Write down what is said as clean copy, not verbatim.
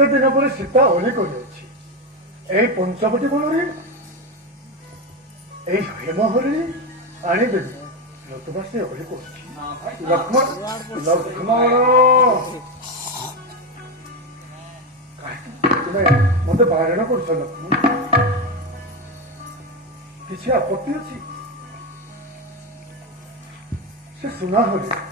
केते दिन पर सीता ओली कर पंचवटी बल हेमहरी आनीदेवी नतुबा से ओली कर लक्ष्मण लक्ष्मण मत बारण कर लक्ष्मण किसी आपत्ति अच्छी से सुना हरी